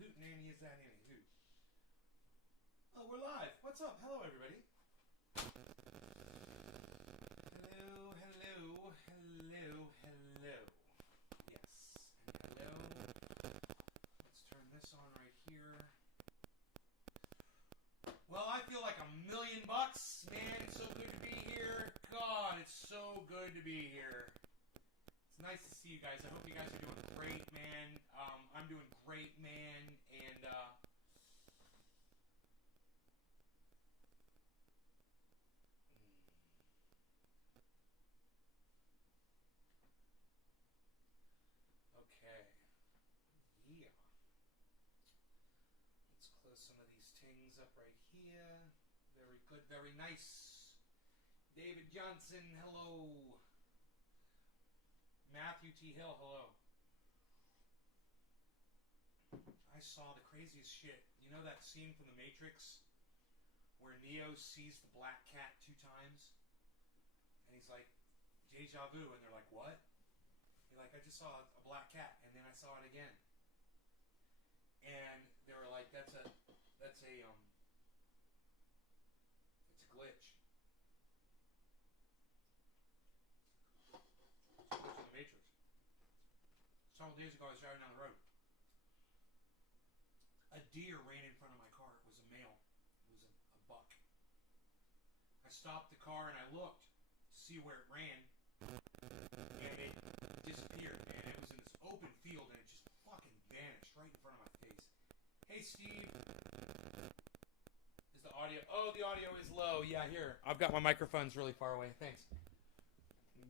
Hoot nanny is that nanny? Hoot. Oh, we're live. What's up? Hello, everybody. Hello, hello, hello, hello. Yes, and hello. Let's turn this on right here. Well, I feel like $1,000,000, man. It's so good to be here. God, it's so good to be here. It's nice to see you guys. I hope you guys are doing great, man. I'm doing great, man. And, okay. Yeah. Let's close some of these things up right here. Very good, very nice. David Johnson, hello. Matthew T. Hill, hello. I saw the craziest shit. You know that scene from The Matrix where Neo sees the black cat 2 times? And he's like, deja vu. And they're like, what? He's like, I just saw a black cat. And then I saw it again. And they were like, it's a glitch. It's a glitch in The Matrix. Several days ago, I was driving down the road. A deer ran in front of my car. It was a male. It was a buck. I stopped the car and I looked to see where it ran. And it disappeared, man. It was in this open field and it just fucking vanished right in front of my face. Hey, Steve. Is the audio... Oh, the audio is low. Yeah, here. I've got my microphones really far away. Thanks.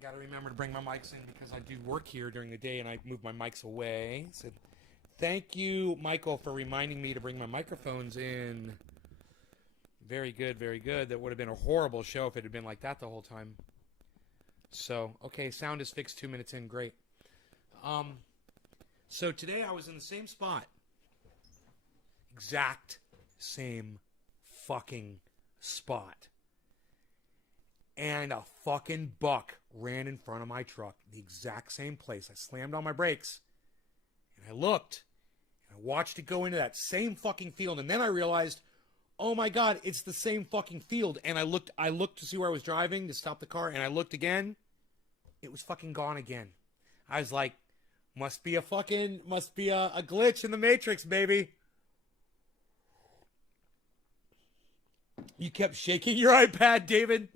Got to remember to bring my mics in because I do work here during the day and I move my mics away. So... Thank you, Michael, for reminding me to bring my microphones in. Very good, very good. That would have been a horrible show if it had been like that the whole time. So, okay, sound is fixed 2 minutes in. Great. So today I was in the same spot. Exact same fucking spot. And a fucking buck ran in front of my truck. The exact same place. I slammed on my brakes. And I looked. I watched it go into that same fucking field, and then I realized, oh my god, it's the same fucking field. And I looked to see where I was driving to stop the car, and I looked again. It was fucking gone again. I was like, must be a glitch in the Matrix, baby. You kept shaking your iPad, David.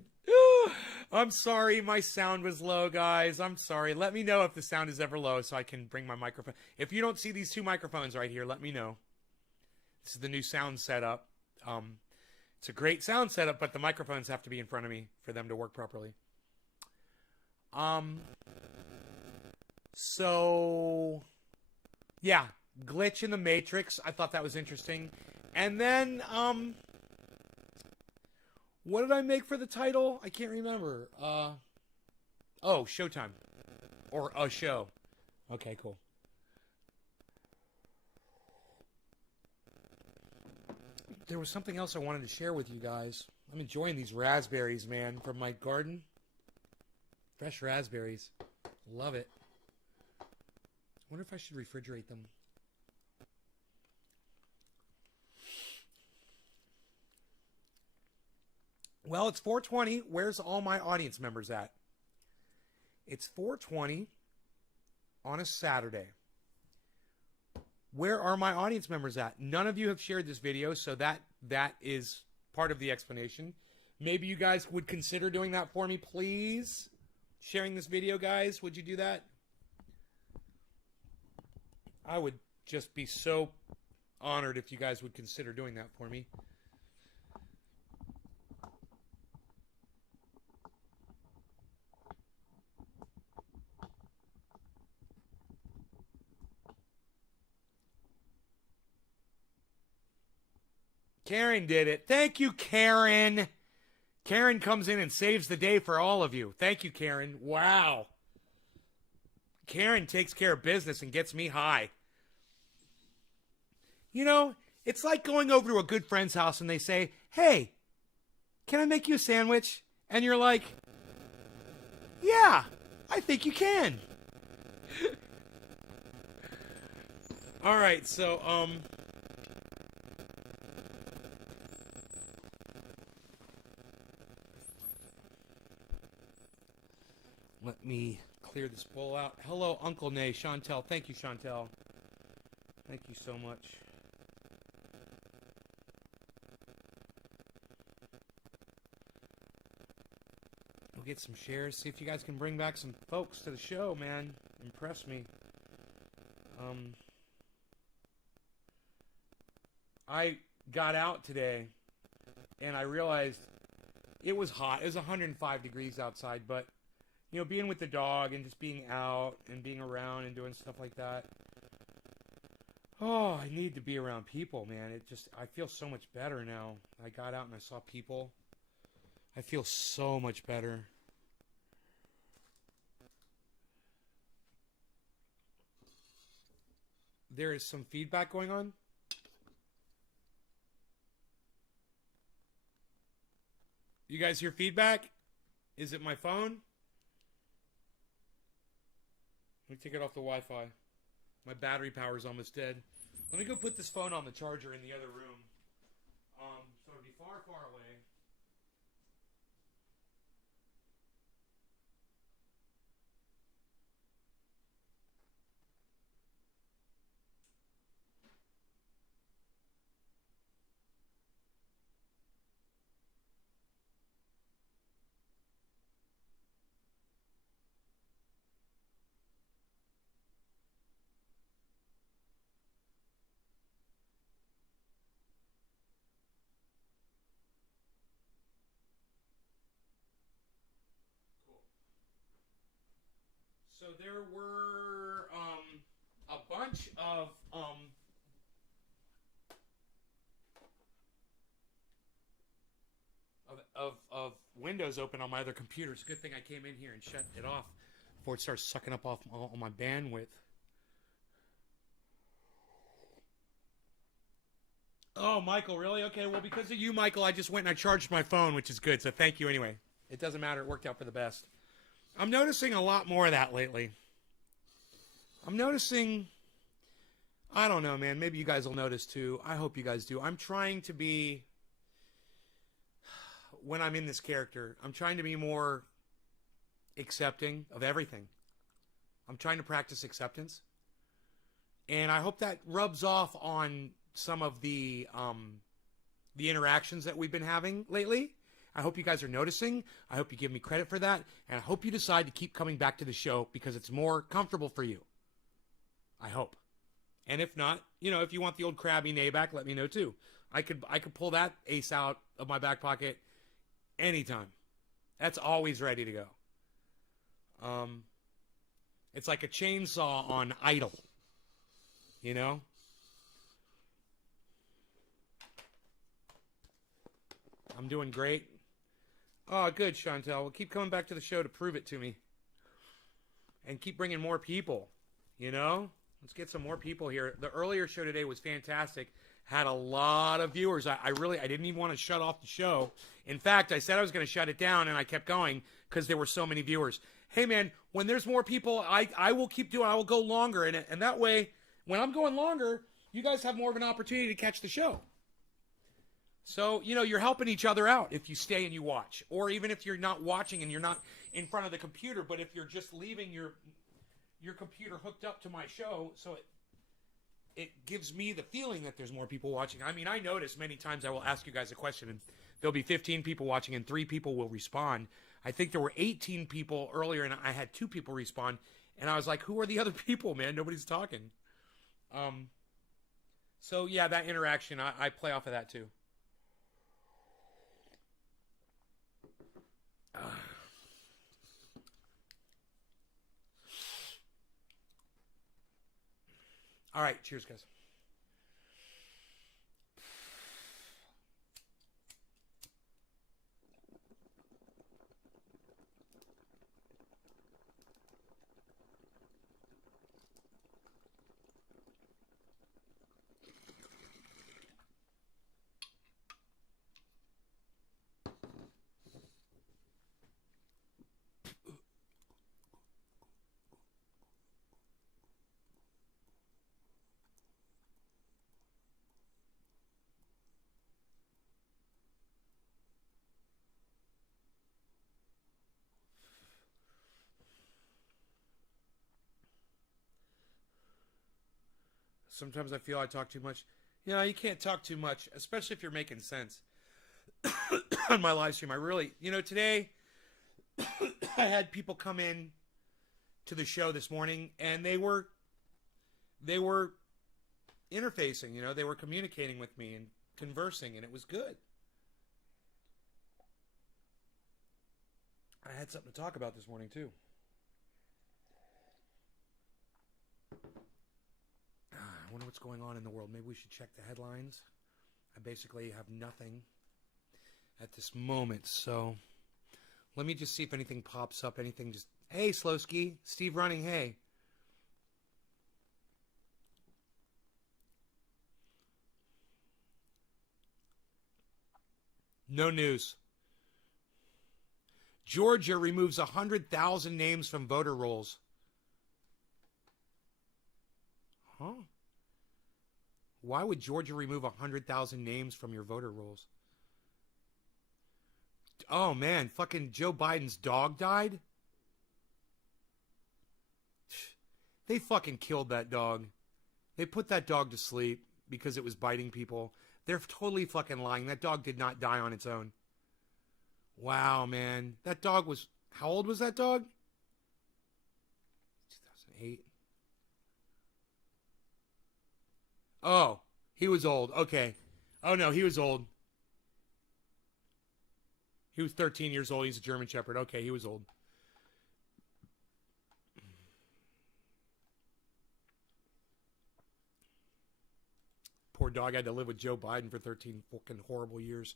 I'm sorry, my sound was low, guys. I'm sorry. Let me know if the sound is ever low so I can bring my microphone. If you don't see these 2 microphones right here, let me know. This is the new sound setup. It's a great sound setup, but the microphones have to be in front of me for them to work properly. So, yeah, glitch in the Matrix. I thought that was interesting. And then, what did I make for the title? I can't remember. Oh, Showtime. Or a show. Okay, cool. There was something else I wanted to share with you guys. I'm enjoying these raspberries, man, from my garden. Fresh raspberries. Love it. I wonder if I should refrigerate them. Well, it's 4:20. Where's all my audience members at? It's 4:20 on a Saturday. Where are my audience members at? None of you have shared this video, so that is part of the explanation. Maybe you guys would consider doing that for me, please. Sharing this video, guys. Would you do that? I would just be so honored if you guys would consider doing that for me. Karen did it. Thank you, Karen. Karen comes in and saves the day for all of you. Thank you, Karen. Wow. Karen takes care of business and gets me high. You know, it's like going over to a good friend's house and they say, hey, can I make you a sandwich? And you're like, yeah, I think you can. All right, so, me clear this bowl out. Hello, Uncle Nay, Chantel. Thank you, Chantel. Thank you so much. We'll get some shares. See if you guys can bring back some folks to the show, man. Impress me. I got out today, and I realized it was hot. It was 105 degrees outside, but, you know, being with the dog and just being out and being around and doing stuff like that, oh, I need to be around people, man. I feel so much better now. I got out and I saw people. I feel so much better. There is some feedback going on. You guys hear feedback? Is it my phone? Let me take it off the Wi-Fi. My battery power is almost dead. Let me go put this phone on the charger in the other room. So it'll be far, far away. So there were a bunch of windows open on my other computer. It's a good thing I came in here and shut it off before it starts sucking up off all my bandwidth. Oh, Michael, really? Okay, well, because of you, Michael, I just went and I charged my phone, which is good, so thank you anyway. It doesn't matter. It worked out for the best. I'm noticing a lot more of that lately. I'm noticing, I don't know, man. Maybe you guys will notice too. I hope you guys do. I'm trying to be, when I'm in this character, I'm trying to be more accepting of everything. I'm trying to practice acceptance. And I hope that rubs off on some of the interactions that we've been having lately. I hope you guys are noticing. I hope you give me credit for that. And I hope you decide to keep coming back to the show because it's more comfortable for you. I hope. And if not, you know, if you want the old crabby nay back, let me know too. I could pull that ace out of my back pocket anytime. That's always ready to go. It's like a chainsaw on idle. You know? I'm doing great. Oh, good, Chantel. Well, keep coming back to the show to prove it to me. And keep bringing more people, you know? Let's get some more people here. The earlier show today was fantastic. Had a lot of viewers. I didn't even want to shut off the show. In fact, I said I was going to shut it down, and I kept going because there were so many viewers. Hey, man, when there's more people, I will keep doing. I will go longer, and that way, when I'm going longer, you guys have more of an opportunity to catch the show. So, you know, you're helping each other out if you stay and you watch. Or even if you're not watching and you're not in front of the computer, but if you're just leaving your computer hooked up to my show, so it gives me the feeling that there's more people watching. I mean, I notice many times I will ask you guys a question, and there'll be 15 people watching, and 3 people will respond. I think there were 18 people earlier, and I had 2 people respond. And I was like, who are the other people, man? Nobody's talking. So, yeah, that interaction, I play off of that, too. All right, cheers, guys. Sometimes I feel I talk too much. Yeah, you can't talk too much, especially if you're making sense. On my live stream, I really, today I had people come in to the show this morning, and they were interfacing, they were communicating with me and conversing, and it was good. I had something to talk about this morning, too. I wonder what's going on in the world. Maybe we should check the headlines. I basically have nothing at this moment, so let me just see if anything pops up. Anything just... Hey, Slowski. Steve Running, hey. No news. Georgia removes 100,000 names from voter rolls. Huh? Why would Georgia remove 100,000 names from your voter rolls? Oh, man. Fucking Joe Biden's dog died? They fucking killed that dog. They put that dog to sleep because it was biting people. They're totally fucking lying. That dog did not die on its own. Wow, man. That dog was... How old was that dog? 2008. Oh, he was old. Okay. Oh, no, he was old. He was 13 years old. He's a German Shepherd. Okay, he was old. Poor dog had to live with Joe Biden for 13 fucking horrible years.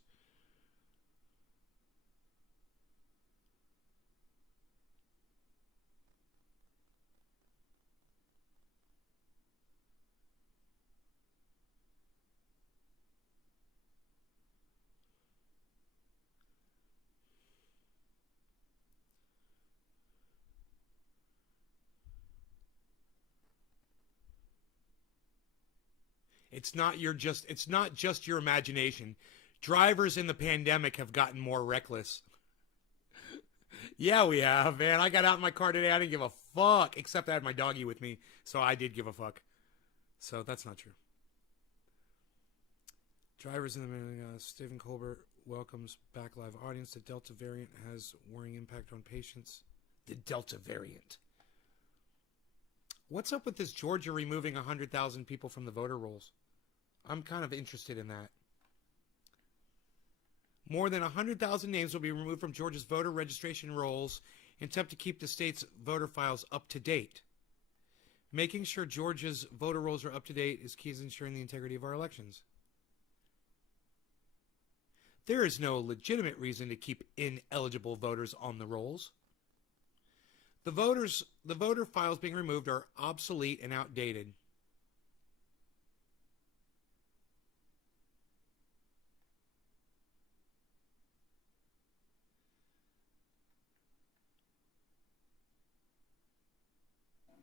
It's not just your imagination. Drivers in the pandemic have gotten more reckless. Yeah, we have, man. I got out in my car today. I didn't give a fuck, except I had my doggy with me, so I did give a fuck. So that's not true. Drivers in the Stephen Colbert welcomes back live audience. The Delta variant has worrying impact on patients. The Delta variant. What's up with this Georgia removing 100,000 people from the voter rolls? I'm kind of interested in that. More than 100,000 names will be removed from Georgia's voter registration rolls in an attempt to keep the state's voter files up to date. Making sure Georgia's voter rolls are up to date is key to ensuring the integrity of our elections. There is no legitimate reason to keep ineligible voters on the rolls. The voter files being removed are obsolete and outdated.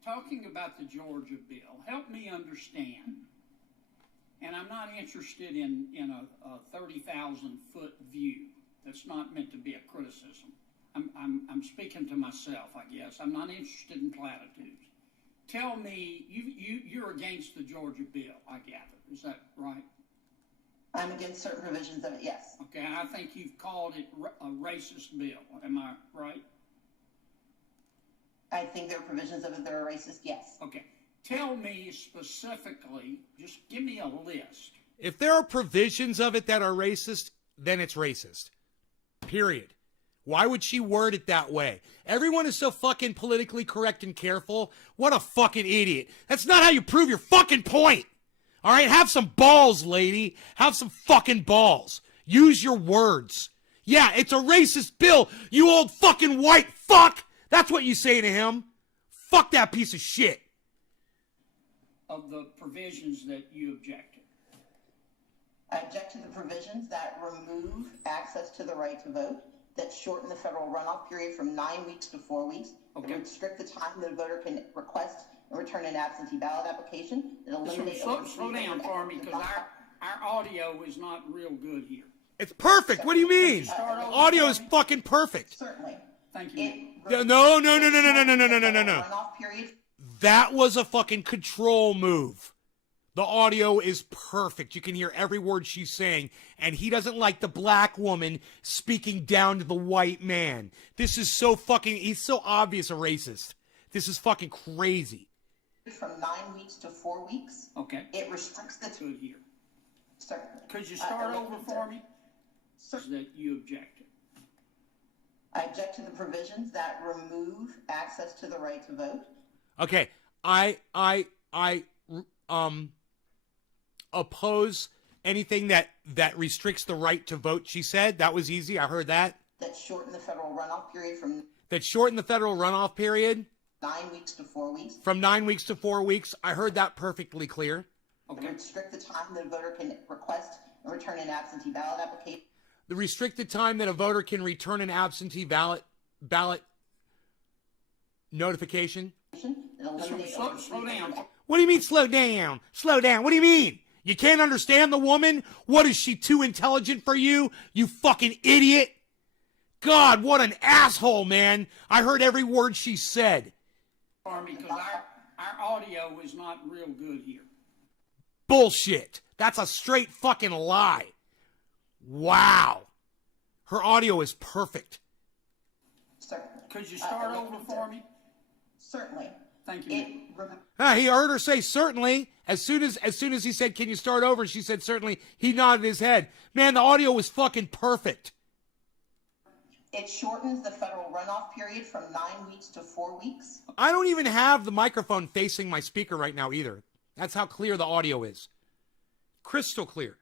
Talking about the Georgia bill, help me understand. And I'm not interested in a 30,000-foot view. That's not meant to be a criticism. I'm speaking to myself, I guess. I'm not interested in platitudes. Tell me, you're against the Georgia bill, I gather. Is that right? I'm against certain provisions of it, yes. Okay, and I think you've called it a racist bill. Am I right? I think there are provisions of it that are racist, yes. Okay. Tell me specifically, just give me a list. If there are provisions of it that are racist, then it's racist. Period. Why would she word it that way? Everyone is so fucking politically correct and careful. What a fucking idiot. That's not how you prove your fucking point. All right? Have some balls, lady. Have some fucking balls. Use your words. Yeah, it's a racist bill, you old fucking white fuck. That's what you say to him. Fuck that piece of shit. Of the provisions that you object to. I object to the provisions that remove access to the right to vote, that shorten the federal runoff period from 9 weeks to 4 weeks, Okay. that restrict the time that a voter can request and return an absentee ballot application, that eliminate... Slow down for me, because our audio is not real good here. It's perfect. What do you mean? Audio is fucking perfect. Certainly. Thank you. No. Runoff period. That was a fucking control move. The audio is perfect. You can hear every word she's saying. And he doesn't like the black woman speaking down to the white man. This is so fucking, he's so obvious a racist. This is fucking crazy. From 9 weeks to 4 weeks. Okay. It restricts the Good here. Certainly. Could you start over for me? Certainly. That you objected. I object to the provisions that remove access to the right to vote. Okay. I oppose anything that restricts the right to vote, she said. That was easy. I heard that. That shorten the federal runoff period from That shortened the federal runoff period 9 weeks to 4 weeks. from 9 weeks to 4 weeks. I heard that perfectly clear. Okay. Restrict the time that a voter can request and return an absentee ballot application. The restricted time that a voter can return an absentee ballot notification. Slow down. What do you mean slow down? Slow down. What do you mean? You can't understand the woman? What, is she too intelligent for you? You fucking idiot. God, what an asshole, man. I heard every word she said. Because our audio is not real good here. Bullshit. That's a straight fucking lie. Wow. Her audio is perfect. Certainly. Could you start over for me? Certainly. Thank you. He heard her say certainly. As soon as he said, can you start over? And she said certainly. He nodded his head. Man, the audio was fucking perfect. It shortens the federal runoff period from 9 weeks to 4 weeks. I don't even have the microphone facing my speaker right now either. That's how clear the audio is. Crystal clear.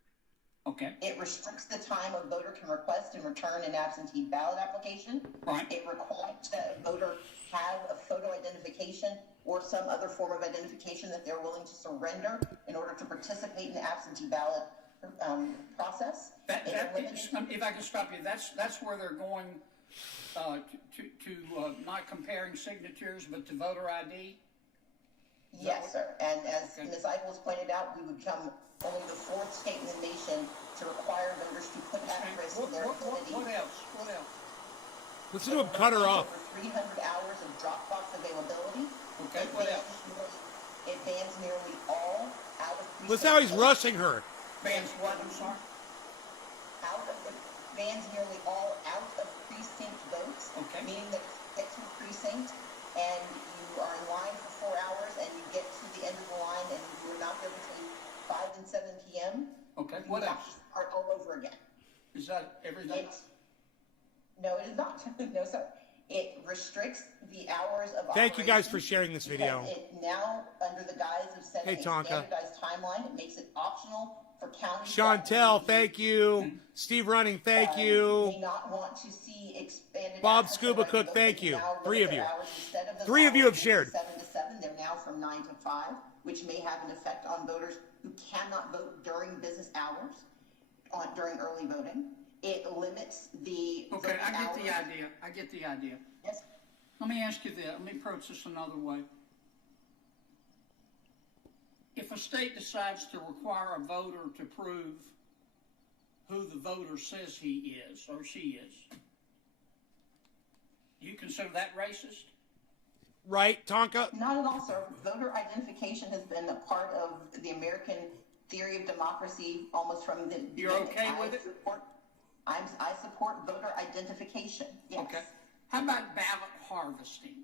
Okay. It restricts the time a voter can request and return an absentee ballot application. Right. It requires that a voter have a photo identification or some other form of identification that they're willing to surrender in order to participate in the absentee ballot process. If I can stop you, that's where they're going to not comparing signatures but to voter ID. Yes, sir. And as Ms. Eichel's pointed out, we would become only the fourth state in the nation to require voters to put at risk their ability. What else? What else? Listen to him cut her off. Over 300 hours of Dropbox availability. Okay, what else? It bans nearly all out of precinct Listen how he's votes. rushing her. Bans what? I'm sorry. It bans nearly all out of precinct votes. Okay. Meaning that you get to a precinct and you are in line for 4 hours and you get to the end of the line and you are not there between 5 and 7 p.m. Okay, You what have else? to start all over again. Is that everything? No, it is not. No, sir. It restricts the hours of Thank you guys operation for sharing this video. because it now, under the guise of setting Hey, a Tonka. standardized timeline, it makes it optional for counties. Chantel, thank you. Steve Running, thank you. May not want to see expanded. Bob access Scuba to the Cook, vote. thank They you. now limit 3 of their you. hours instead of the 3 of you have hours shared. 7 to 7. They're now from 9 to 5, which may have an effect on voters who cannot vote during business hours, during early voting. It limits the. Okay, I get voting the hours. idea. I get the idea. Yes. Let me ask you this. Let me approach this another way. If a state decides to require a voter to prove who the voter says he is or she is, do you consider that racist? Right, Tonka? Not at all, sir. Voter identification has been a part of the American theory of democracy almost from the. You're okay with it? I support voter identification. Yes. Okay. How about ballot harvesting?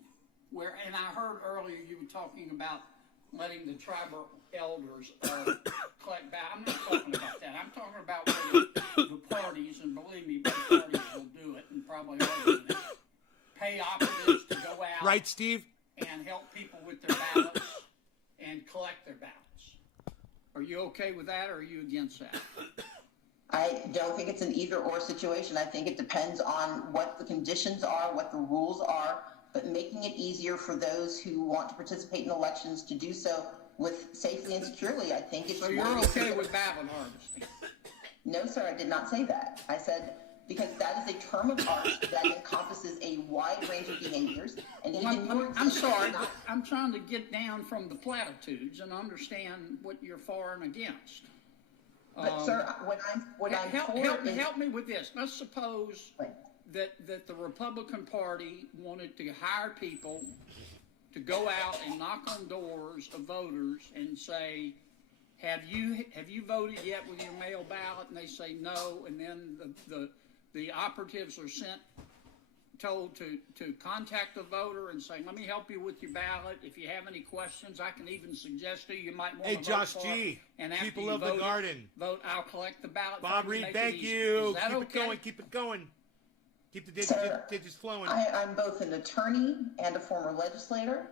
And I heard earlier you were talking about letting the tribal elders collect ballot. I'm not talking about that. I'm talking about where the parties, and believe me, both parties will do it, and probably are doing it, pay operatives to go out Right, Steve? and help people with their ballots and collect their ballots. Are you okay with that, or are you against that? I don't think it's an either-or situation. I think it depends on what the conditions are, what the rules are, but making it easier for those who want to participate in elections to do so with safely and securely, I think it's. So you're okay with ballot harvesting? No, sir, I did not say that. I said because that is a term of art that encompasses a wide range of behaviors, and even your I'm existence sorry, is not- but I'm trying to get down from the platitudes and understand what you're for and against. But sir, what I'm for is help me with this. Let's suppose Right. that the Republican Party wanted to hire people to go out and knock on doors of voters and say, have you voted yet with your mail ballot? And they say no, and then the operatives are told to contact the voter and say, let me help you with your ballot. If you have any questions, I can even suggest to you might want to Hey, vote Josh for G. it. And after People you of the Garden. vote, I'll collect the ballot. Bob for you, Reed, make it thank easy. you. Is that Keep okay? it going. Keep it going. Keep the Sir, digits flowing. I'm both an attorney and a former legislator,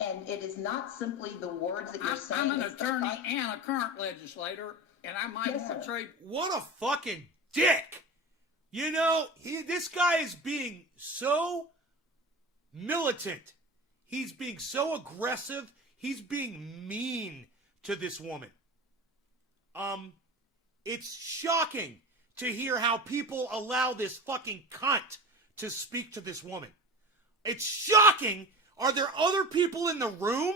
and it is not simply the words that you're saying. I'm an it's the attorney fact- and a current legislator, and I might Yes, want to sir. trade. What a fucking dick. You know, this guy is being so militant. He's being so aggressive. He's being mean to this woman. It's shocking to hear how people allow this fucking cunt to speak to this woman. It's shocking. Are there other people in the room?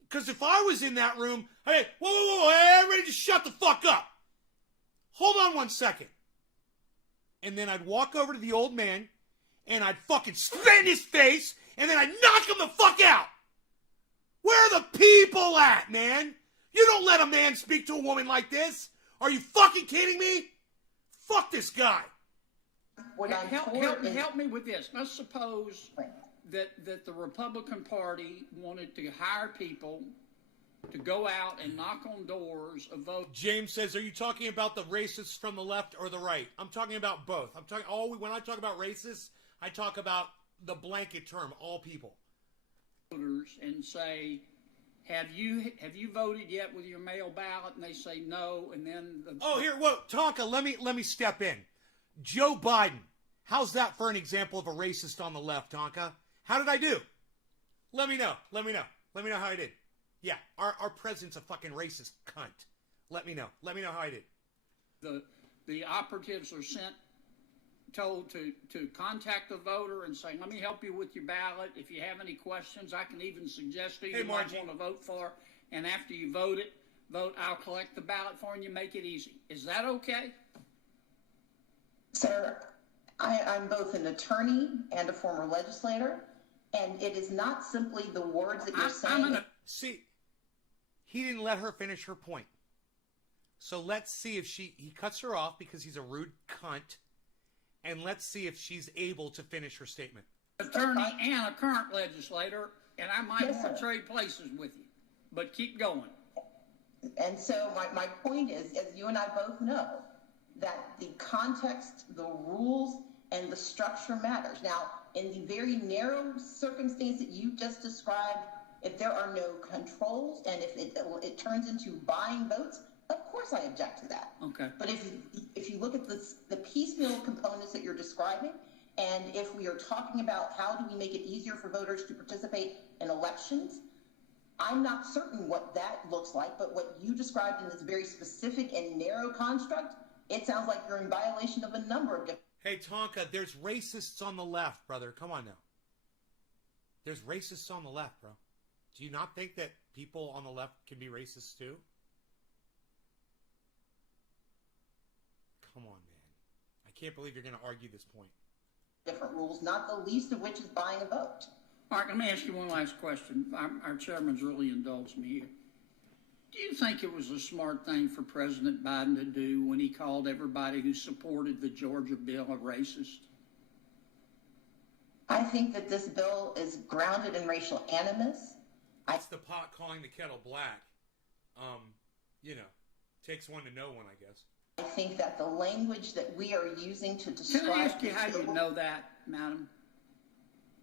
Because if I was in that room, hey, whoa, everybody just shut the fuck up. Hold on 1 second. And then I'd walk over to the old man, and I'd fucking spit in his face, and then I'd knock him the fuck out. Where are the people at, man? You don't let a man speak to a woman like this. Are you fucking kidding me? Fuck this guy. What I'm Help for is- help me with this. Let's suppose Right. that the Republican Party wanted to hire people to go out and knock on doors of vote. James says, are you talking about the racists from the left or the right? I'm talking about both. When I talk about racists, I talk about the blanket term, all people. Voters and say, have you voted yet with your mail ballot? And they say no, and then Tonka, let me step in. Joe Biden. How's that for an example of a racist on the left, Tonka? How did I do? Let me know. Let me know how I did. Yeah, our president's a fucking racist cunt. Let me know how I did. the operatives are told to contact the voter and say, let me help you with your ballot. If you have any questions, I can even suggest to you, Hey, you might Margie. want to vote for. And after you vote, I'll collect the ballot for you and make it easy. Is that okay? Sir, I'm both an attorney and a former legislator, and it is not simply the words that you're saying. See, he didn't let her finish her point. So let's see if he cuts her off because he's a rude cunt. And let's see if she's able to finish her statement. Attorney and a current legislator, and I might Yes, want to sir. trade places with you. But keep going. And so my point is, as you and I both know, that the context, the rules, and the structure matters. Now, in the very narrow circumstance that you just described, if there are no controls and if it turns into buying votes, of course I object to that. Okay. But if you look at the piecemeal components that you're describing, and if we are talking about how do we make it easier for voters to participate in elections, I'm not certain what that looks like, but what you described in this very specific and narrow construct, it sounds like you're in violation of a number of different. Hey, Tonka, there's racists on the left, brother. Come on now. There's racists on the left, bro. Do you not think that people on the left can be racist too? Come on, man. I can't believe you're going to argue this point. Different rules, not the least of which is buying a vote. All right, let me ask you one last question. Our chairman's really indulged me here. Do you think it was a smart thing for President Biden to do when he called everybody who supported the Georgia bill a racist? I think that this bill is grounded in racial animus. That's the pot calling the kettle black. Takes one to know one, I guess. I think that the language that we are using to describe. Can I ask you how this you bill- know that, madam?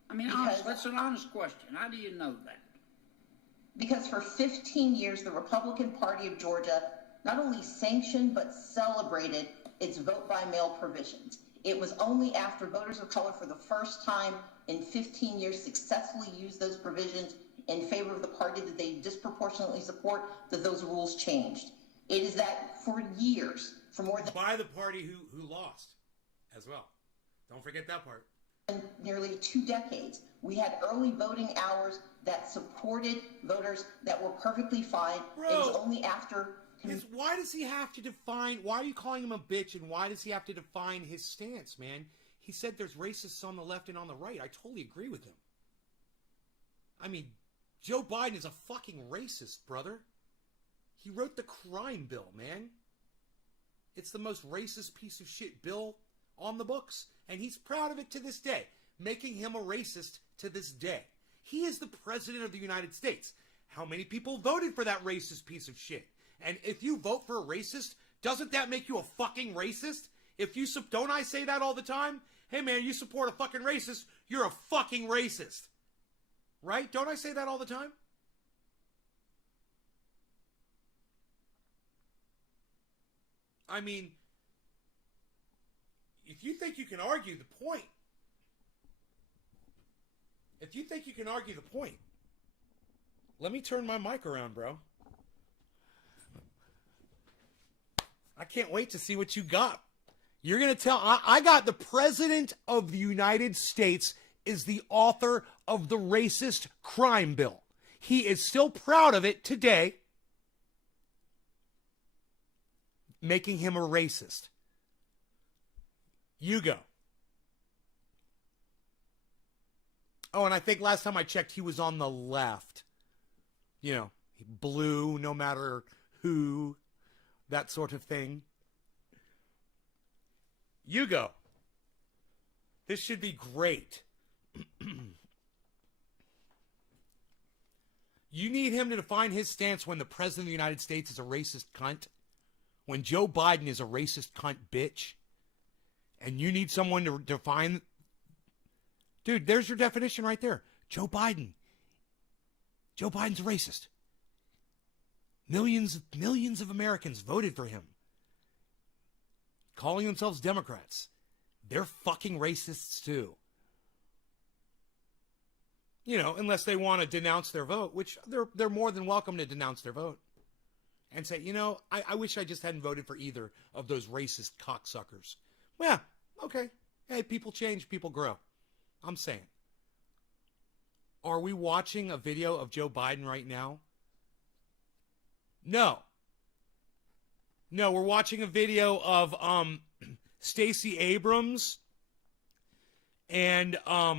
I mean, that's an honest question. How do you know that? Because for 15 years, the Republican Party of Georgia not only sanctioned but celebrated its vote by mail provisions. It was only after voters of color for the first time in 15 years successfully used those provisions in favor of the party that they disproportionately support that those rules changed. It is that for years, for more By the party who lost as well. Don't forget that part. than nearly 2 decades, we had early voting hours that supported voters that were perfectly fine. Bro, it was only after. Why does he have to define, why are you calling him a bitch, and why does he have to define his stance, man? He said there's racists on the left and on the right. I totally agree with him. I mean, Joe Biden is a fucking racist, brother. He wrote the crime bill, man. It's the most racist piece of shit bill on the books. And he's proud of it to this day, making him a racist to this day. He is the president of the United States. How many people voted for that racist piece of shit? And if you vote for a racist, doesn't that make you a fucking racist? If you, don't I say that all the time? Hey man, you support a fucking racist, you're a fucking racist. Right? Don't I say that all the time? I mean, if you think you can argue the point, let me turn my mic around, bro. I can't wait to see what you got. You're going to tell, I got the President of the United States is the author of the racist crime bill. He is still proud of it today, making him a racist. You go. Oh, and I think last time I checked, he was on the left. You know, blue, no matter who, that sort of thing. You go. This should be great. You need him to define his stance when the President of the United States is a racist cunt. When Joe Biden is a racist cunt bitch. And you need someone to define. Dude, there's your definition right there. Joe Biden. Joe Biden's a racist. Millions of Americans voted for him. Calling themselves Democrats. They're fucking racists too. You know, unless they want to denounce their vote, which they're more than welcome to denounce their vote. And say, you know, I wish I just hadn't voted for either of those racist cocksuckers. Well, okay. Hey, people change, people grow. I'm saying. Are we watching a video of Joe Biden right now? No. No, we're watching a video of Stacey Abrams and I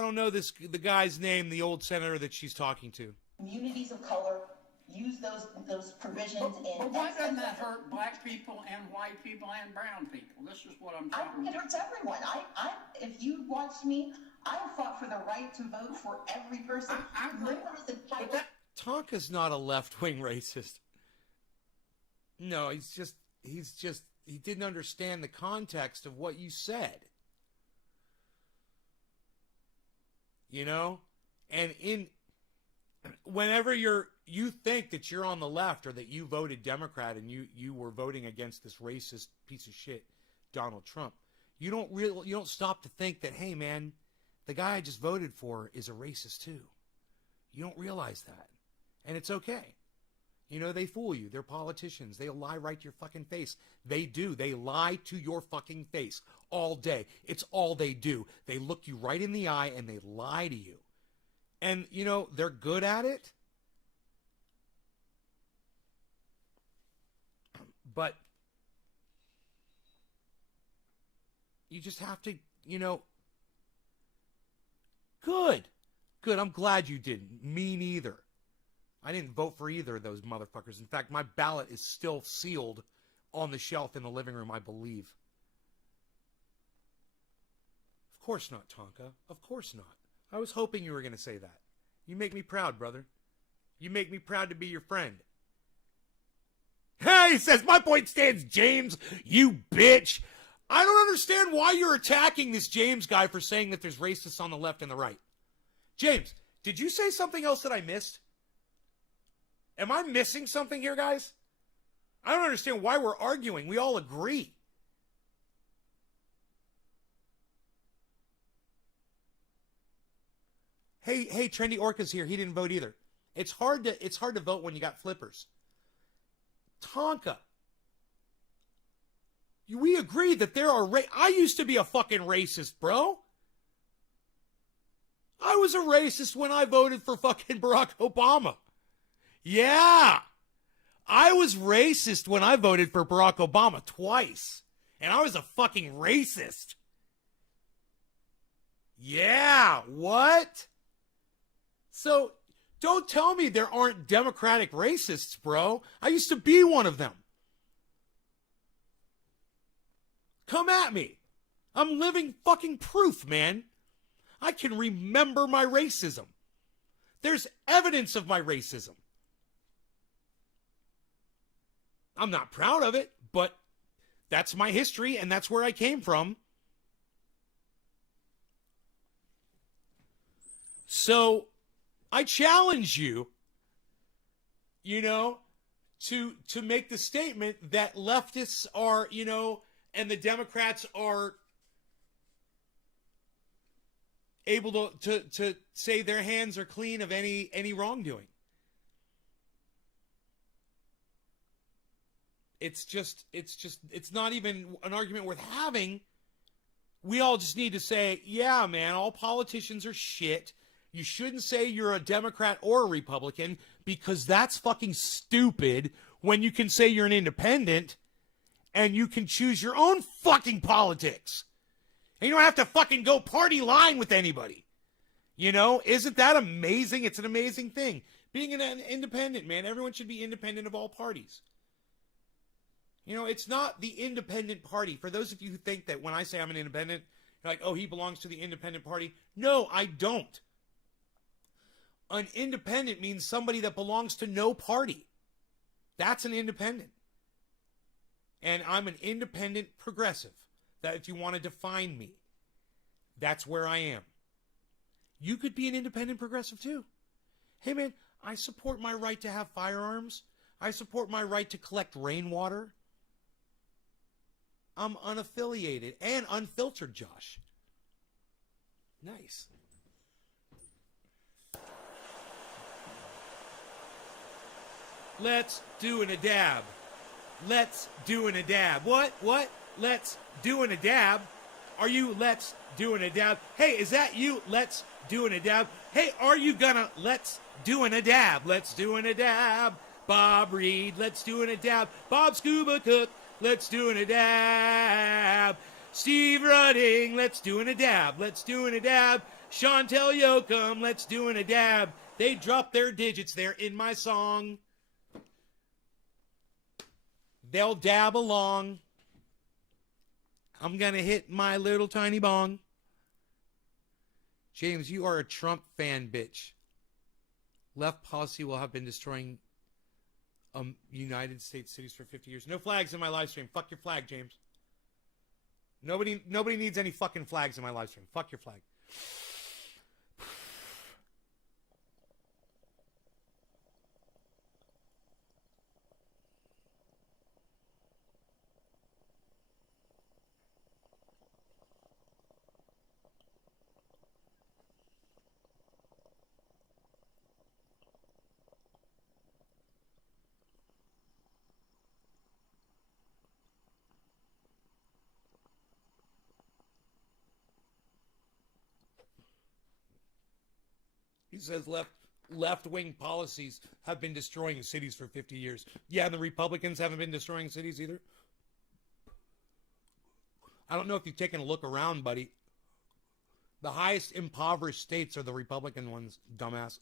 don't know the guy's name, the old senator that she's talking to. Communities of color use those provisions But why doesn't that hurt black people and white people and brown people? This is what I'm I talking think it about. hurts everyone. If you watched me, I fought for the right to vote for every person. I agree. Liberals entitled. Tonka's not a left-wing racist. No, he didn't understand the context of what you said. You know? And whenever you think that you're on the left or that you voted Democrat and you were voting against this racist piece of shit, Donald Trump, you don't stop to think that, hey man, the guy I just voted for is a racist too. You don't realize that. And it's okay. You know, they fool you. They're politicians. They lie right to your fucking face. They do. They lie to your fucking face all day. It's all they do. They look you right in the eye and they lie to you. And, you know, they're good at it. But you just have to, you know, good. I'm glad you didn't. Me neither. I didn't vote for either of those motherfuckers. In fact, my ballot is still sealed on the shelf in the living room, I believe. Of course not, Tonka. Of course not. I was hoping you were going to say that. You make me proud, brother. You make me proud to be your friend. Hey, he says, my point stands, James, you bitch. I don't understand why you're attacking this James guy for saying that there's racists on the left and the right. James, did you say something else that I missed? Am I missing something here, guys? I don't understand why we're arguing. We all agree. Hey, Trendy Orca's here. He didn't vote either. It's hard to vote when you got flippers. Tonka. We agree that there are I used to be a fucking racist, bro. I was a racist when I voted for fucking Barack Obama. Yeah. I was racist when I voted for Barack Obama twice. And I was a fucking racist. Yeah, what? So don't tell me there aren't Democratic racists, bro. I used to be one of them. Come at me. I'm living fucking proof, man. I can remember my racism. There's evidence of my racism. I'm not proud of it, but that's my history and that's where I came from. So I challenge you, to make the statement that leftists are, and the Democrats are able to say their hands are clean of any wrongdoing. It's not even an argument worth having. We all just need to say, yeah, man, all politicians are shit. You shouldn't say you're a Democrat or a Republican because that's fucking stupid when you can say you're an independent and you can choose your own fucking politics. And you don't have to fucking go party line with anybody. Isn't that amazing? It's an amazing thing. Being an independent, man, everyone should be independent of all parties. It's not the independent party. For those of you who think that when I say I'm an independent, you're like, oh, he belongs to the independent party. No, I don't. An independent means somebody that belongs to no party. That's an independent. And I'm an independent progressive. That if you want to define me, that's where I am. You could be an independent progressive too. Hey man, I support my right to have firearms. I support my right to collect rainwater. I'm unaffiliated and unfiltered, Josh. Nice. Let's do a dab. Let's do a dab. What? Let's do a dab. Are you let's do a dab? Hey, is that you? Let's do a dab. Hey, are you gonna let's do a dab? Let's do a dab. Bob Reed, let's do a dab. Bob Scuba Cook, let's do a dab. Steve Rudding, let's do a dab. Let's do a dab. Chantel Yoakum, let's do a dab. They dropped their digits there in my song. They'll dab along. I'm going to hit my little tiny bong. James, you are a Trump fan, bitch. Left policy will have been destroying United States cities for 50 years. No flags in my live stream. Fuck your flag, James. Nobody needs any fucking flags in my live stream. Fuck your flag. He says left-wing policies have been destroying cities for 50 years. Yeah, and the Republicans haven't been destroying cities either. I don't know if you've taken a look around, buddy. The highest impoverished states are the Republican ones, dumbass.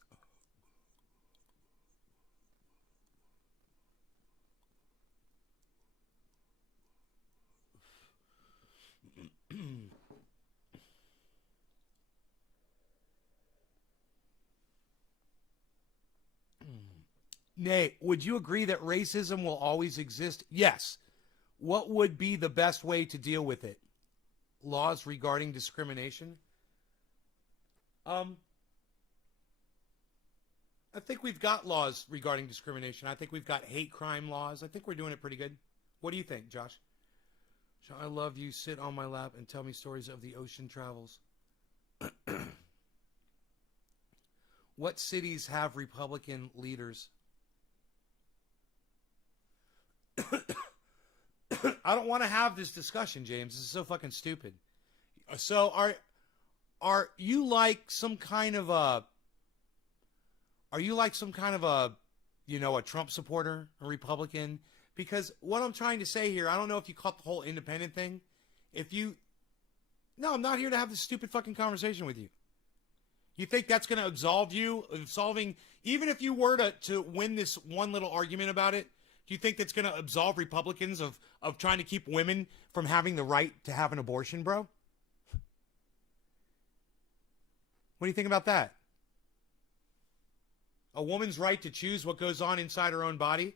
Nate, would you agree that racism will always exist? Yes. What would be the best way to deal with it? Laws regarding discrimination? I think we've got laws regarding discrimination. I think we've got hate crime laws. I think we're doing it pretty good. What do you think, Josh? I love you. Sit on my lap and tell me stories of the ocean travels. What cities have Republican leaders? I don't want to have this discussion, James. This is so fucking stupid. So are you like some kind of a a Trump supporter, a Republican? Because what I'm trying to say here, I don't know if you caught the whole independent thing. No, I'm not here to have this stupid fucking conversation with you. You think that's going to absolve you of solving, even if you were to win this one little argument about it, do you think that's going to absolve Republicans of trying to keep women from having the right to have an abortion, bro? What do you think about that? A woman's right to choose what goes on inside her own body?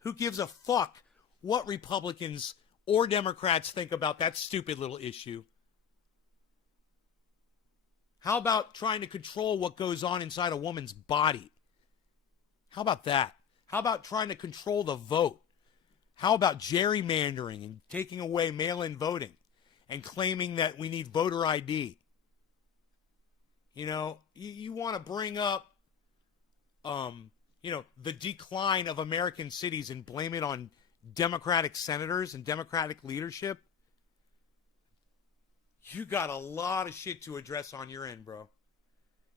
Who gives a fuck what Republicans or Democrats think about that stupid little issue? How about trying to control what goes on inside a woman's body? How about that? How about trying to control the vote? How about gerrymandering and taking away mail-in voting and claiming that we need voter ID? You know, you want to bring up, the decline of American cities and blame it on Democratic senators and Democratic leadership? You got a lot of shit to address on your end, bro.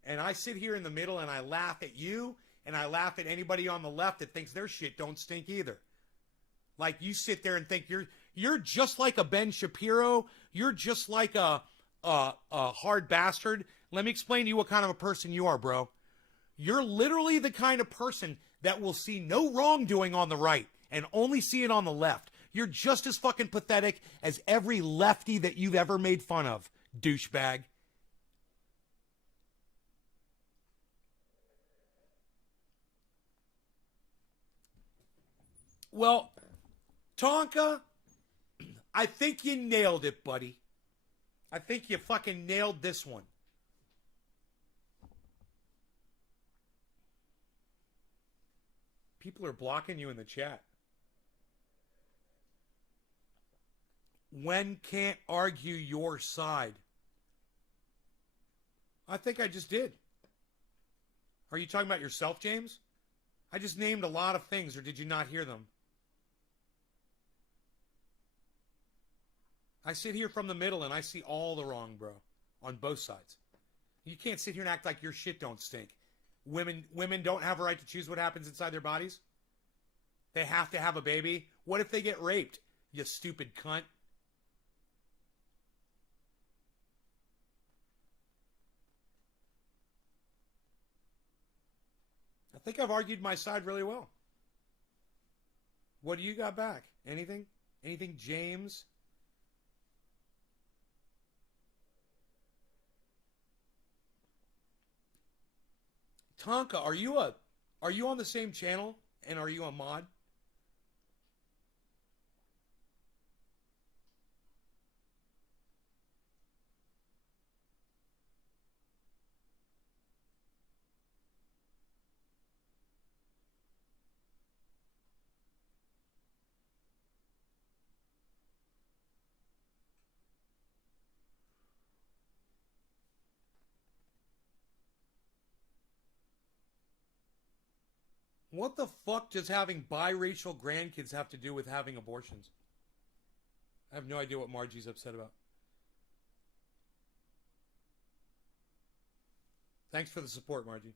And I sit here in the middle and I laugh at you and I laugh at anybody on the left that thinks their shit don't stink either. Like, you sit there and think you're just like a Ben Shapiro. You're just like a hard bastard. Let me explain to you what kind of a person you are, bro. You're literally the kind of person that will see no wrongdoing on the right and only see it on the left. You're just as fucking pathetic as every lefty that you've ever made fun of, douchebag. Well, Tonka, I think you nailed it, buddy. I think you fucking nailed this one. People are blocking you in the chat. When can't argue your side. I think I just did. Are you talking about yourself, James? I just named a lot of things, or did you not hear them? I sit here from the middle and I see all the wrong, bro, on both sides. You can't sit here and act like your shit don't stink. Women don't have a right to choose what happens inside their bodies. They have to have a baby. What if they get raped, you stupid cunt? I think I've argued my side really well. What do you got back? Anything? Anything, James? Tonka, are you on the same channel and are you a mod? What the fuck does having biracial grandkids have to do with having abortions? I have no idea what Margie's upset about. Thanks for the support, Margie.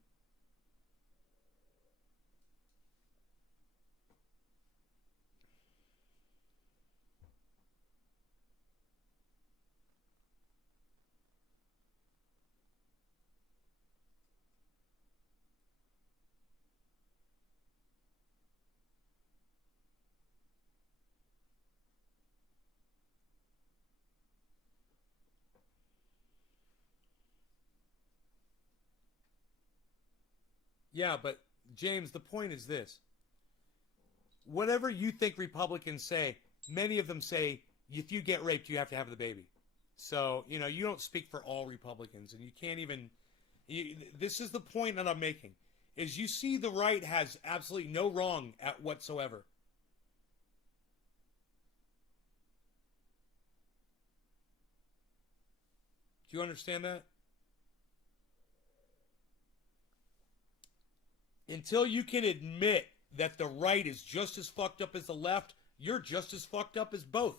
Yeah, but James, the point is this. Whatever you think Republicans say, many of them say, if you get raped, you have to have the baby. So, you don't speak for all Republicans, and you can't even... this is the point that I'm making, is you see the right has absolutely no wrong at whatsoever. Do you understand that? Until you can admit that the right is just as fucked up as the left, you're just as fucked up as both.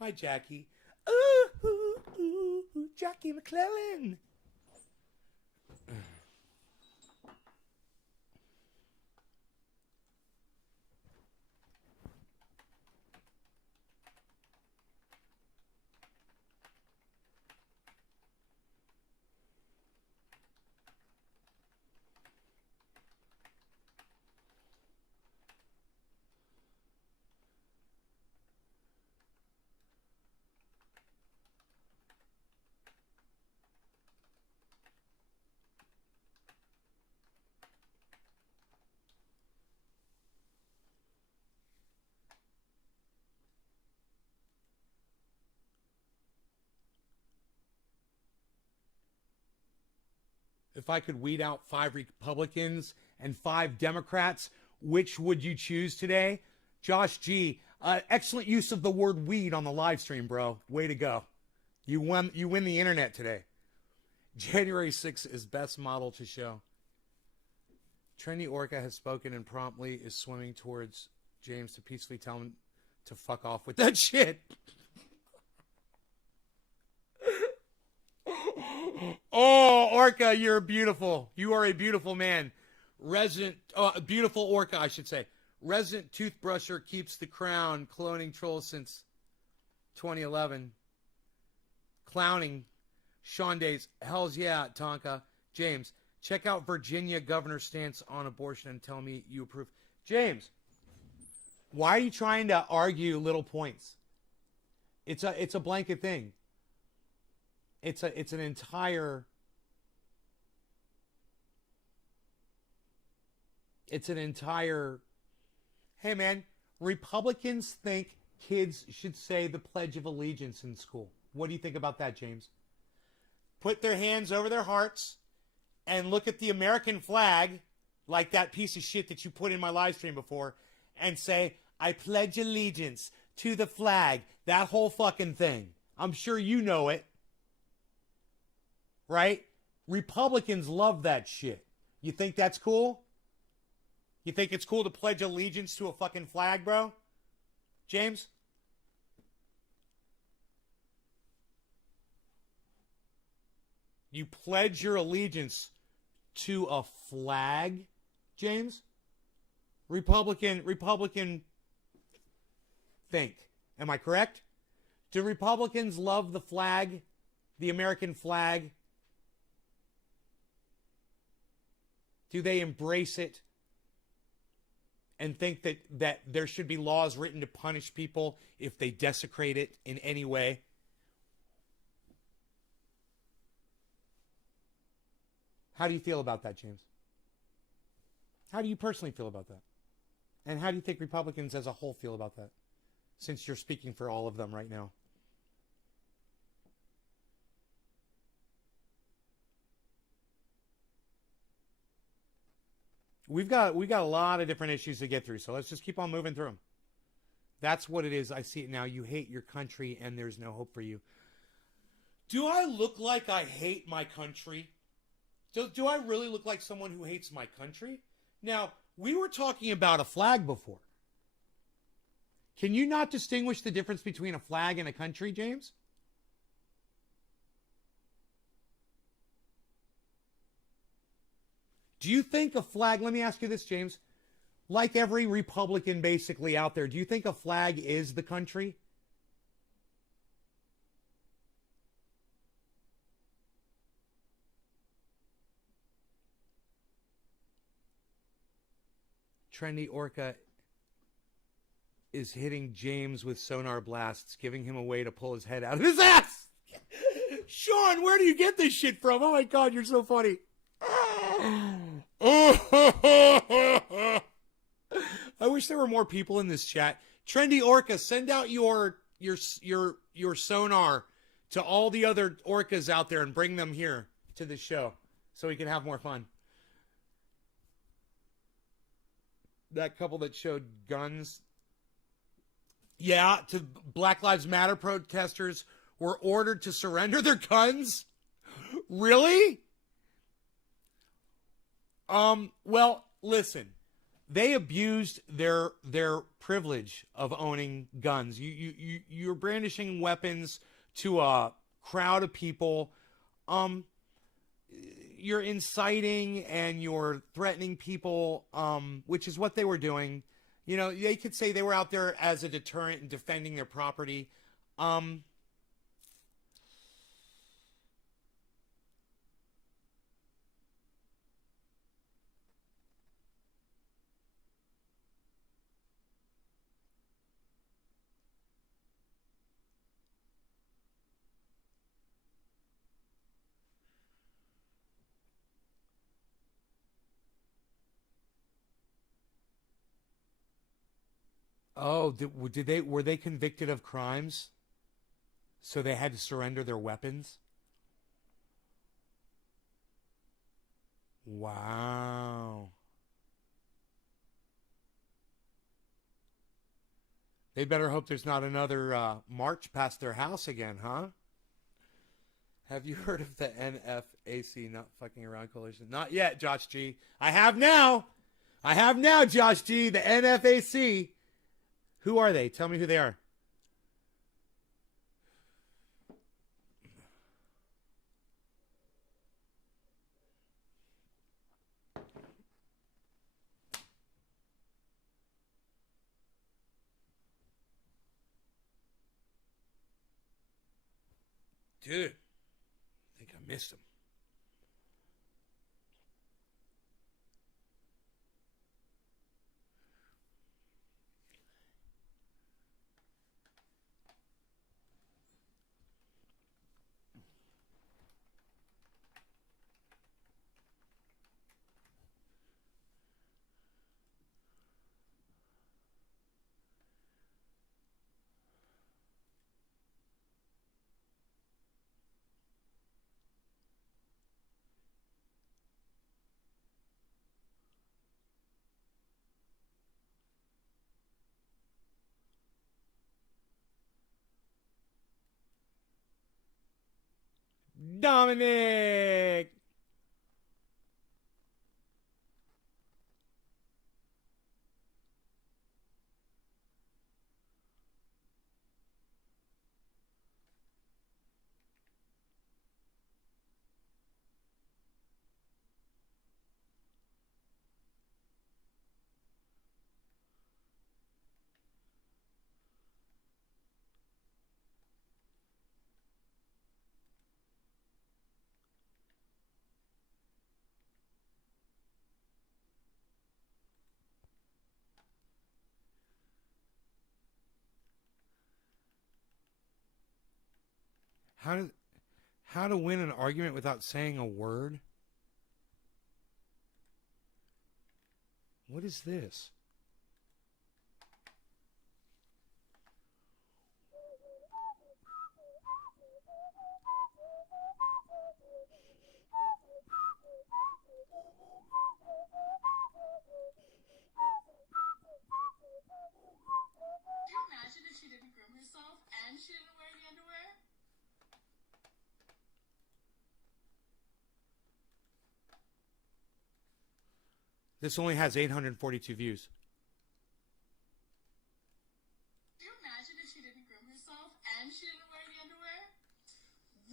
Hi, Jackie. Ooh, ooh, ooh, Jackie McClellan. If I could weed out 5 Republicans and 5 Democrats, which would you choose today? Josh G, excellent use of the word weed on the live stream, bro. Way to go. You win the internet today. January 6th is best model to show. Trendy Orca has spoken and promptly is swimming towards James to peacefully tell him to fuck off with that shit. Oh, Orca, you're beautiful. You are a beautiful man. Beautiful Orca, I should say. Resident toothbrusher keeps the crown. Cloning troll since 2011. Clowning. Sean Days. Hells yeah, Tonka. James, check out Virginia governor's stance on abortion and tell me you approve. James, why are you trying to argue little points? It's a blanket thing. It's an entire hey man, Republicans think kids should say the Pledge of Allegiance in school. What do you think about that, James? Put their hands over their hearts and look at the American flag, like that piece of shit that you put in my live stream before, and say, I pledge allegiance to the flag. That whole fucking thing. I'm sure you know it. Right? Republicans love that shit. You think that's cool? You think it's cool to pledge allegiance to a fucking flag, bro? James? You pledge your allegiance to a flag, James? Republican think. Am I correct? Do Republicans love the flag, the American flag? Do they embrace it and think that there should be laws written to punish people if they desecrate it in any way? How do you feel about that, James? How do you personally feel about that? And how do you think Republicans as a whole feel about that? Since you're speaking for all of them right now. We got a lot of different issues to get through, so let's just keep on moving through them. That's what it is. I see it now. You hate your country, and there's no hope for you. Do I look like I hate my country? Do I really look like someone who hates my country? Now, we were talking about a flag before. Can you not distinguish the difference between a flag and a country, James? Do you think a flag, let me ask you this, James, like every Republican basically out there, do you think a flag is the country? Trendy Orca is hitting James with sonar blasts, giving him a way to pull his head out of his ass. Sean, where do you get this shit from? Oh my God, you're so funny. I wish there were more people in this chat. Trendy Orca, send out your sonar to all the other orcas out there and bring them here to the show so we can have more fun. That couple that showed guns. Yeah, to Black Lives Matter protesters were ordered to surrender their guns? Really? Well, listen. They abused their privilege of owning guns. You're brandishing weapons to a crowd of people, you're inciting and you're threatening people, which is what they were doing. You know, they could say they were out there as a deterrent and defending their property. Oh, were they convicted of crimes? So they had to surrender their weapons? Wow. They better hope there's not another march past their house again, huh? Have you heard of the NFAC, Not Fucking Around Coalition? Not yet, Josh G. I have now, Josh G. The NFAC. Who are they? Tell me who they are. Dude, I think I missed him. Dominic! How to win an argument without saying a word? What is this? Could you imagine if she didn't groom herself and she didn't wear the underwear? This only has 842 views. Could you imagine if she didn't groom herself and she didn't wear the underwear?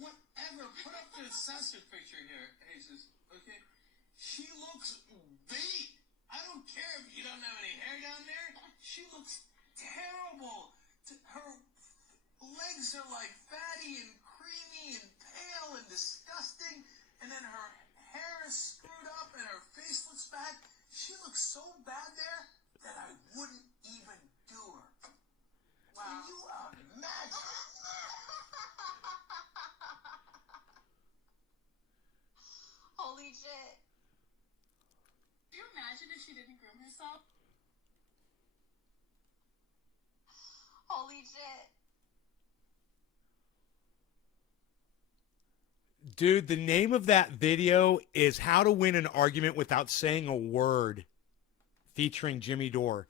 Whatever. Put up the censored picture here, Jesus. Okay? She looks beat. I don't care if you don't have any hair down there. She looks terrible. Her legs are like fatty and creamy and pale and disgusting. And then her hair is screwed up and her face looks bad. She looks so bad there that I wouldn't even do her. Wow. Can you imagine? Holy shit. Could you imagine if she didn't groom herself? Holy shit. Dude, the name of that video is How to Win an Argument Without Saying a Word, featuring Jimmy Dore.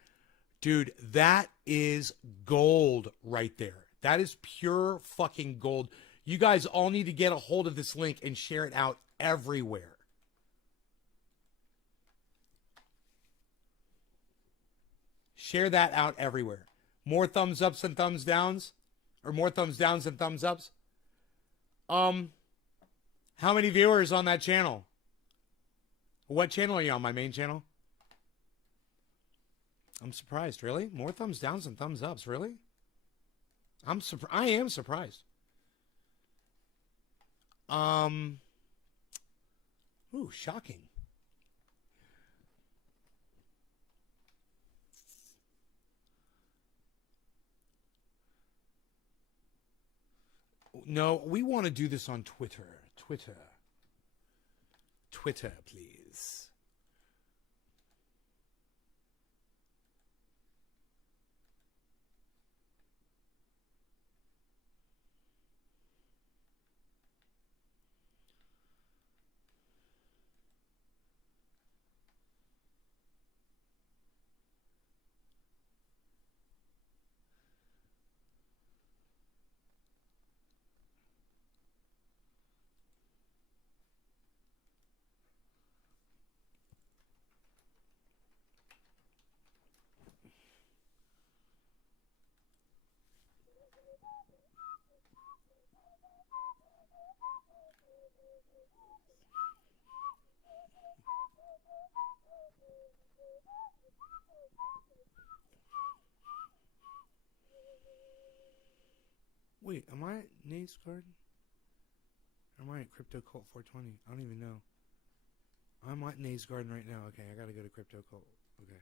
Dude, that is gold right there. That is pure fucking gold. You guys all need to get a hold of this link and share it out everywhere. Share that out everywhere. More thumbs ups and thumbs downs? Or more thumbs downs and thumbs ups? How many viewers on that channel? What channel are you on? My main channel? I'm surprised, really? More thumbs downs than thumbs ups, really? I am surprised. Ooh, shocking. No, we want to do this on Twitter. Twitter, please. Wait, am I at Nate's Garden? Or am I at Crypto Cult 420? I don't even know. I'm at Nate's Garden right now. Okay, I gotta go to Crypto Cult. Okay.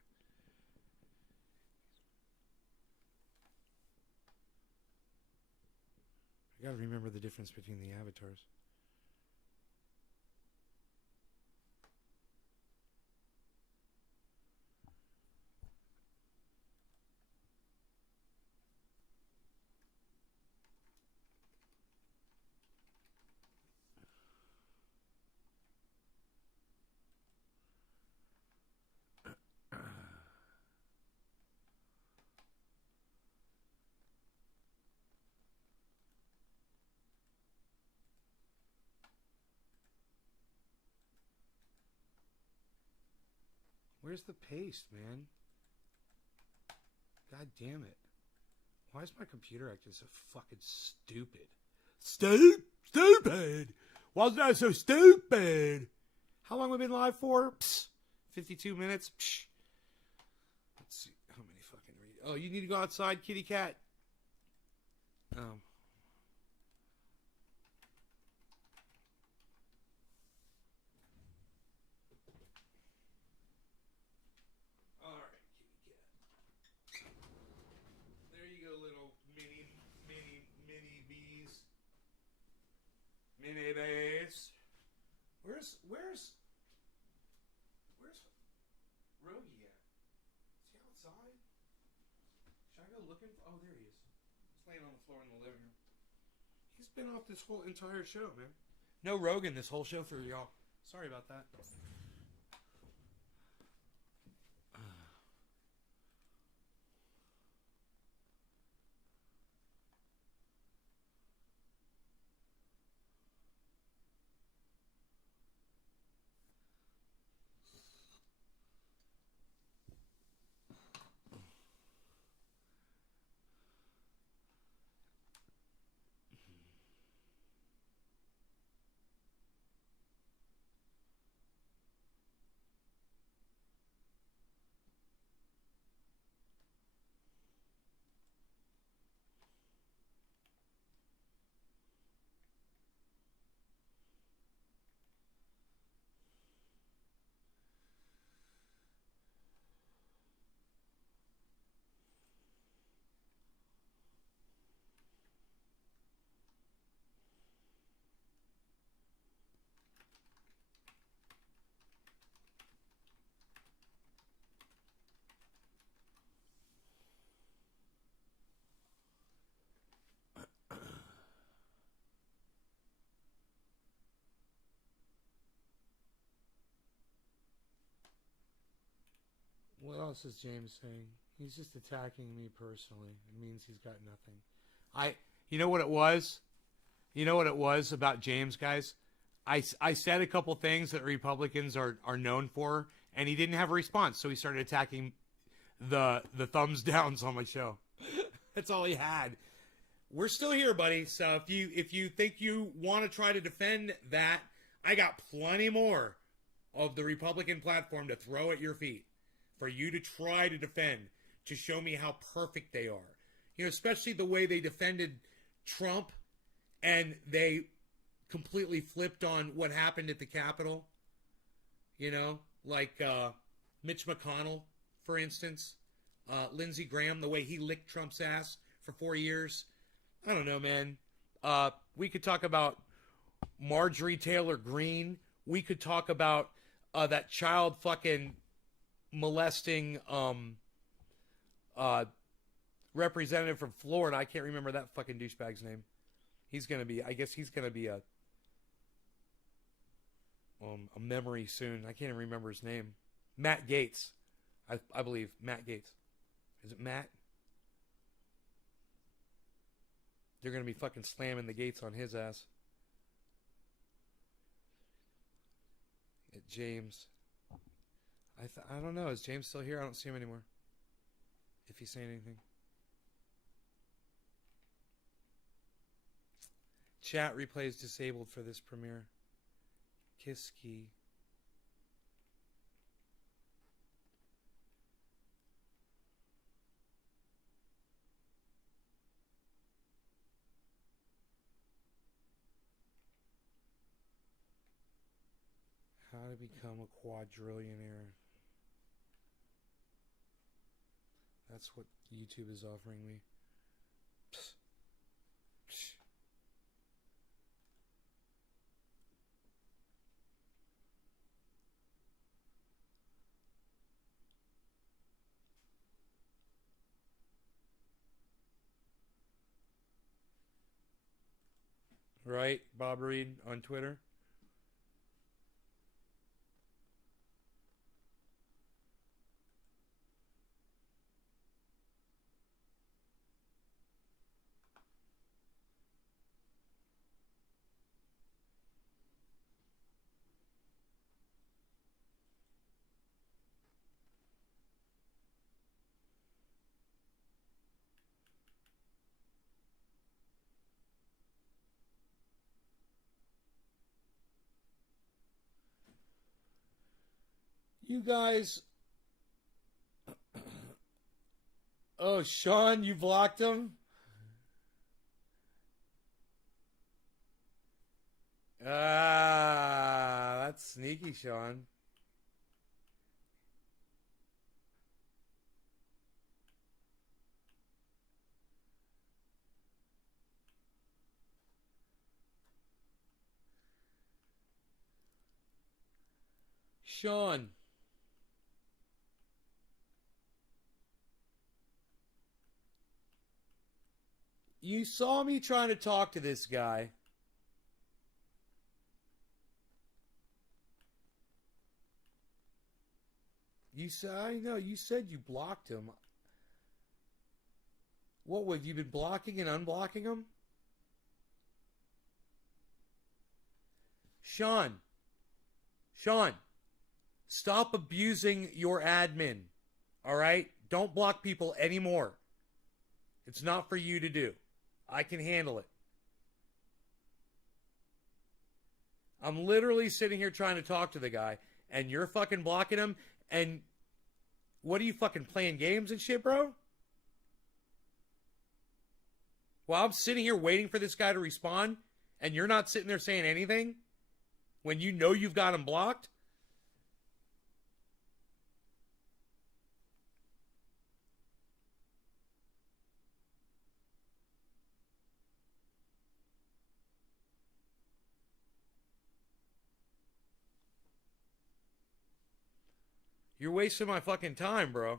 I gotta remember the difference between the avatars. Where's the paste, man? God damn it. Why is my computer acting so fucking stupid? Stupid! Why is that so stupid? How long have we been live for? 52 minutes? Let's see. How many fucking... Oh, you need to go outside, kitty cat? Oh. Mini base. Where's Rogie at? Is he outside? Should I go looking? Oh, there he is. He's laying on the floor in the living room. He's been off this whole entire show, man. No Rogan this whole show for y'all. Sorry about that. What else is James saying? He's just attacking me personally. It means he's got nothing. You know what it was? You know what it was about James, guys? I said a couple things that Republicans are known for, and he didn't have a response, so he started attacking the thumbs downs on my show. That's all he had. we're still here, buddy. So if you think you want to try to defend that, I got plenty more of the Republican platform to throw at your feet for you to try to defend, to show me how perfect they are. You know, especially the way they defended Trump and they completely flipped on what happened at the Capitol. You know, like Mitch McConnell, for instance. Lindsey Graham, the way he licked Trump's ass for 4 years. I don't know, man. We could talk about Marjorie Taylor Greene. We could talk about that child fucking molesting representative from Florida. I can't remember that fucking douchebag's name. I guess he's gonna be a memory soon. I can't even remember his name. Matt Gaetz. I believe. Matt Gaetz. Is it Matt? They're going to be fucking slamming the gates on his ass. James. I don't know. Is James still here? I don't see him anymore. If he's saying anything. Chat replays disabled for this premiere. Kiski. How to become a quadrillionaire. That's what YouTube is offering me. Right, Bob Reed on Twitter. You guys. Oh, Sean, you blocked him? That's sneaky, Sean. Sean. You saw me trying to talk to this guy. You said, I know, you said you blocked him. What, have you been blocking and unblocking him? Sean, stop abusing your admin. All right? Don't block people anymore. It's not for you to do. I can handle it. I'm literally sitting here trying to talk to the guy, and you're fucking blocking him, and what are you fucking playing games and shit, bro? Well, I'm sitting here waiting for this guy to respond, and you're not sitting there saying anything when you know you've got him blocked? You're wasting my fucking time, bro.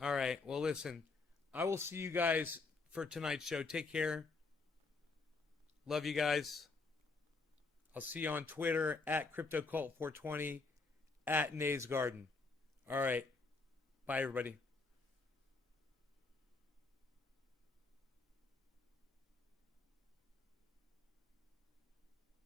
All right. Well, listen. I will see you guys for tonight's show. Take care. Love you guys. I'll see you on Twitter at CryptoCult420 at Nays Garden. All right. Bye, everybody.